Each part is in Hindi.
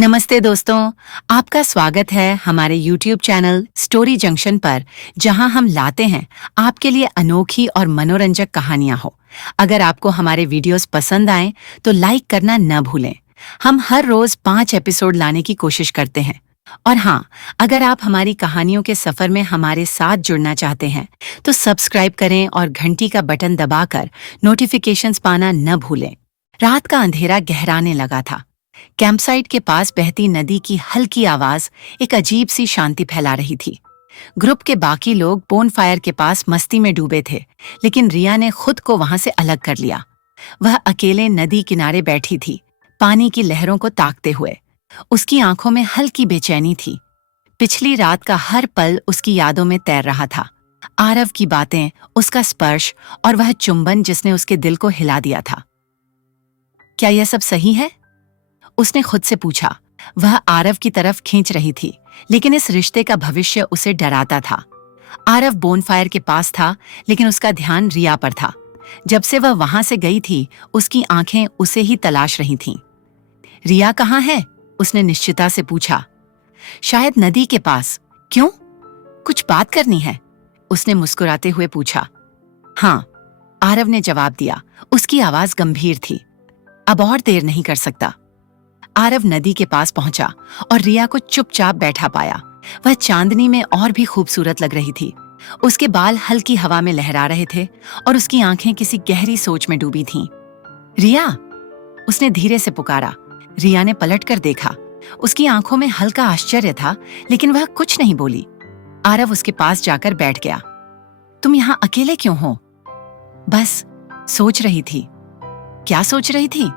नमस्ते दोस्तों, आपका स्वागत है हमारे YouTube चैनल स्टोरी जंक्शन पर, जहां हम लाते हैं आपके लिए अनोखी और मनोरंजक कहानियां हो। अगर आपको हमारे वीडियोस पसंद आएं, तो लाइक करना न भूलें। हम हर रोज 5 एपिसोड लाने की कोशिश करते हैं। और हाँ, अगर आप हमारी कहानियों के सफर में हमारे साथ जुड़ना चाहते हैं, तो सब्सक्राइब करें और घंटी का बटन दबाकर नोटिफिकेशंस पाना न भूलें। रात का अंधेरा गहराने लगा था। कैंपसाइट के पास बहती नदी की हल्की आवाज एक अजीब सी शांति फैला रही थी। ग्रुप के बाकी लोग बोनफायर के पास मस्ती में डूबे थे, लेकिन रिया ने खुद को वहां से अलग कर लिया। वह अकेले नदी किनारे बैठी थी, पानी की लहरों को ताकते हुए। उसकी आंखों में हल्की बेचैनी थी। पिछली रात का हर पल उसकी यादों में तैर रहा था। आरव की बातें, उसका स्पर्श और वह चुंबन जिसने उसके दिल को हिला दिया था। क्या यह सब सही है? उसने खुद से पूछा। वह आरव की तरफ खींच रही थी, लेकिन इस रिश्ते का भविष्य उसे डराता था। आरव बोनफायर के पास था, लेकिन उसका ध्यान रिया पर था। जब से वह वहां से गई थी, उसकी आंखें उसे ही तलाश रही थीं। रिया कहाँ है? उसने निश्चिता से पूछा। शायद नदी के पास। क्यों? कुछ बात करनी है? उसने मुस्कुराते हुए पूछा। हाँ, आरव ने जवाब दिया। उसकी आवाज गंभीर थी। अब और देर नहीं कर सकता। आरव नदी के पास पहुंचा और रिया को चुपचाप बैठा पाया। वह चांदनी में और भी खूबसूरत लग रही थी। उसके बाल हल्की हवा में लहरा रहे थे और उसकी आंखें किसी गहरी सोच में डूबी थीं। रिया! उसने धीरे से पुकारा। रिया ने पलटकर देखा। उसकी आंखों में हल्का आश्चर्य था, लेकिन वह कुछ नहीं बोली। आरव उसके पास जाकर बैठ गया। तुम यहाँ अकेले क्यों हो? बस सोच रही थी। क्या सोच रही थी?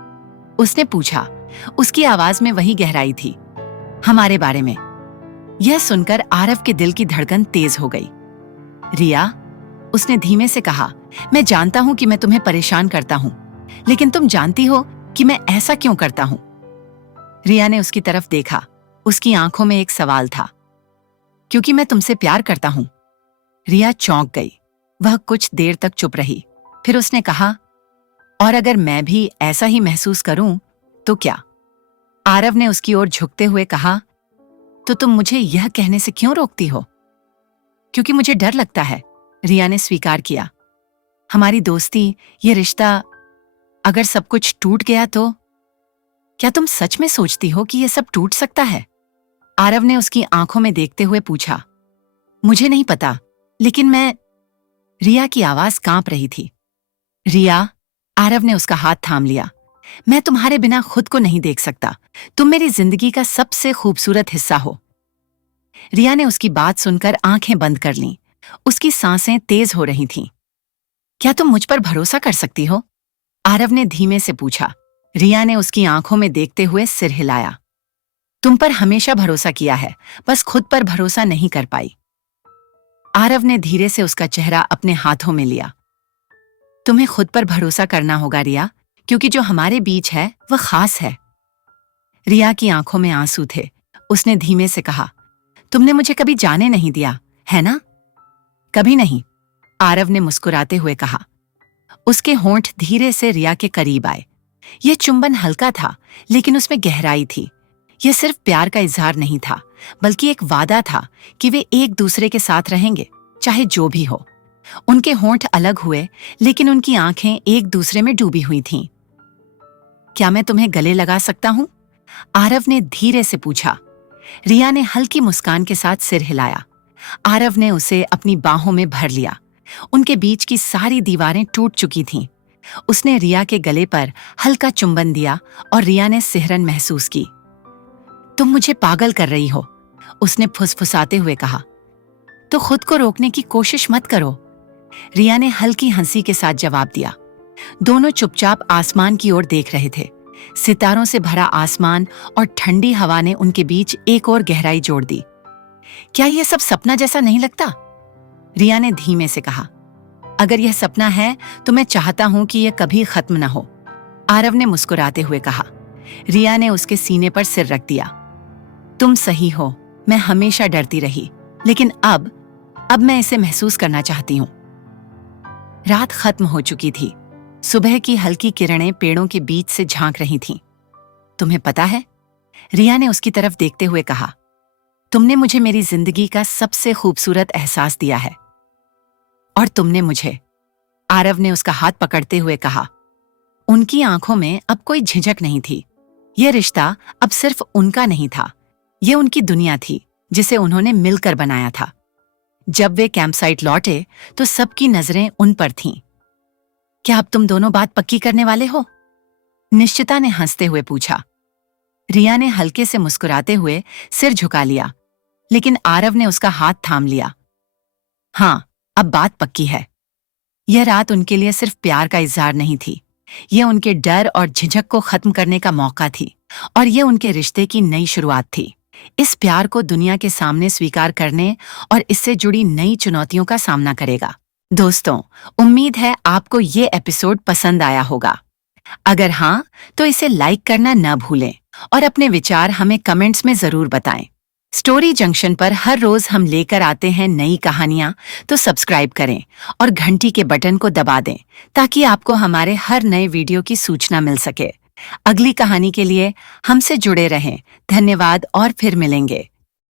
उसने पूछा। उसकी आवाज में वही गहराई थी। हमारे बारे में। यह सुनकर आरव के दिल की धड़कन तेज हो गई। रिया, उसने धीमे से कहा, मैं जानता हूं कि मैं तुम्हें परेशान करता हूं, लेकिन तुम जानती हो कि मैं ऐसा क्यों करता हूं? रिया ने उसकी तरफ देखा। उसकी आंखों में एक सवाल था। क्योंकि मैं तुमसे प्यार करता हूं। रिया चौंक गई। वह कुछ देर तक चुप रही। फिर उसने कहा, और अगर मैं भी ऐसा ही महसूस करूं तो क्या? आरव ने उसकी ओर झुकते हुए कहा, तो तुम मुझे यह कहने से क्यों रोकती हो? क्योंकि मुझे डर लगता है। रिया ने स्वीकार किया। हमारी दोस्ती, ये रिश्ता, अगर सब कुछ टूट गया तो? क्या तुम सच में सोचती हो कि यह सब टूट सकता है? आरव ने उसकी आंखों में देखते हुए पूछा। मुझे नहीं पता, लेकिन मैं। रिया की आवाज कांप रही थी। रिया! आरव ने उसका हाथ थाम लिया। मैं तुम्हारे बिना खुद को नहीं देख सकता। तुम मेरी जिंदगी का सबसे खूबसूरत हिस्सा हो। रिया ने उसकी बात सुनकर आंखें बंद कर लीं। उसकी सांसें तेज हो रही थीं। क्या तुम मुझ पर भरोसा कर सकती हो? आरव ने धीमे से पूछा। रिया ने उसकी आंखों में देखते हुए सिर हिलाया। तुम पर हमेशा भरोसा किया है, बस खुद पर भरोसा नहीं कर पाई। आरव ने धीरे से उसका चेहरा अपने हाथों में लिया। तुम्हें खुद पर भरोसा करना होगा रिया, क्योंकि जो हमारे बीच है वह खास है। रिया की आंखों में आंसू थे। उसने धीमे से कहा, तुमने मुझे कभी जाने नहीं दिया, है ना? कभी नहीं, आरव ने मुस्कुराते हुए कहा। उसके होंठ धीरे से रिया के करीब आए। यह चुंबन हल्का था, लेकिन उसमें गहराई थी। यह सिर्फ प्यार का इजहार नहीं था, बल्कि एक वादा था कि वे एक दूसरे के साथ रहेंगे, चाहे जो भी हो। उनके होंठ अलग हुए, लेकिन उनकी आंखें एक दूसरे में डूबी हुई थीं। क्या मैं तुम्हें गले लगा सकता हूं? आरव ने धीरे से पूछा। रिया ने हल्की मुस्कान के साथ सिर हिलाया। आरव ने उसे अपनी बाहों में भर लिया। उनके बीच की सारी दीवारें टूट चुकी थीं। उसने रिया के गले पर हल्का चुंबन दिया और रिया ने सिहरन महसूस की। तुम मुझे पागल कर रही हो, उसने फुसफुसाते हुए कहा। तो खुद को रोकने की कोशिश मत करो। रिया ने हल्की हंसी के साथ जवाब दिया। दोनों चुपचाप आसमान की ओर देख रहे थे। सितारों से भरा आसमान और ठंडी हवा ने उनके बीच एक और गहराई जोड़ दी। क्या यह सब सपना जैसा नहीं लगता? रिया ने धीमे से कहा। अगर यह सपना है तो मैं चाहता हूं कि यह कभी खत्म न हो, आरव ने मुस्कुराते हुए कहा। रिया ने उसके सीने पर सिर रख दिया। तुम सही हो, मैं हमेशा डरती रही, लेकिन अब मैं इसे महसूस करना चाहती हूं। रात खत्म हो चुकी थी। सुबह की हल्की किरणें पेड़ों के बीच से झांक रही थीं। तुम्हें पता है, रिया ने उसकी तरफ देखते हुए कहा, तुमने मुझे मेरी जिंदगी का सबसे खूबसूरत एहसास दिया है। और तुमने मुझे, आरव ने उसका हाथ पकड़ते हुए कहा। उनकी आंखों में अब कोई झिझक नहीं थी। यह रिश्ता अब सिर्फ उनका नहीं था, यह उनकी दुनिया थी जिसे उन्होंने मिलकर बनाया था। जब वे कैंपसाइट लौटे तो सबकी नजरें उन पर थीं। क्या अब तुम दोनों बात पक्की करने वाले हो? निश्चिता ने हंसते हुए पूछा। रिया ने हल्के से मुस्कुराते हुए सिर झुका लिया, लेकिन आरव ने उसका हाथ थाम लिया। हाँ, अब बात पक्की है। यह रात उनके लिए सिर्फ प्यार का इजहार नहीं थी, यह उनके डर और झिझक को खत्म करने का मौका थी, और यह उनके रिश्ते की नई शुरुआत थी। इस प्यार को दुनिया के सामने स्वीकार करने और इससे जुड़ी नई चुनौतियों का सामना करेगा। दोस्तों, उम्मीद है आपको ये एपिसोड पसंद आया होगा। अगर हाँ, तो इसे लाइक करना न भूलें और अपने विचार हमें कमेंट्स में जरूर बताएं। स्टोरी जंक्शन पर हर रोज हम लेकर आते हैं नई कहानियां, तो सब्सक्राइब करें और घंटी के बटन को दबा दें ताकि आपको हमारे हर नए वीडियो की सूचना मिल सके। अगली कहानी के लिए हमसे जुड़े रहें। धन्यवाद और फिर मिलेंगे।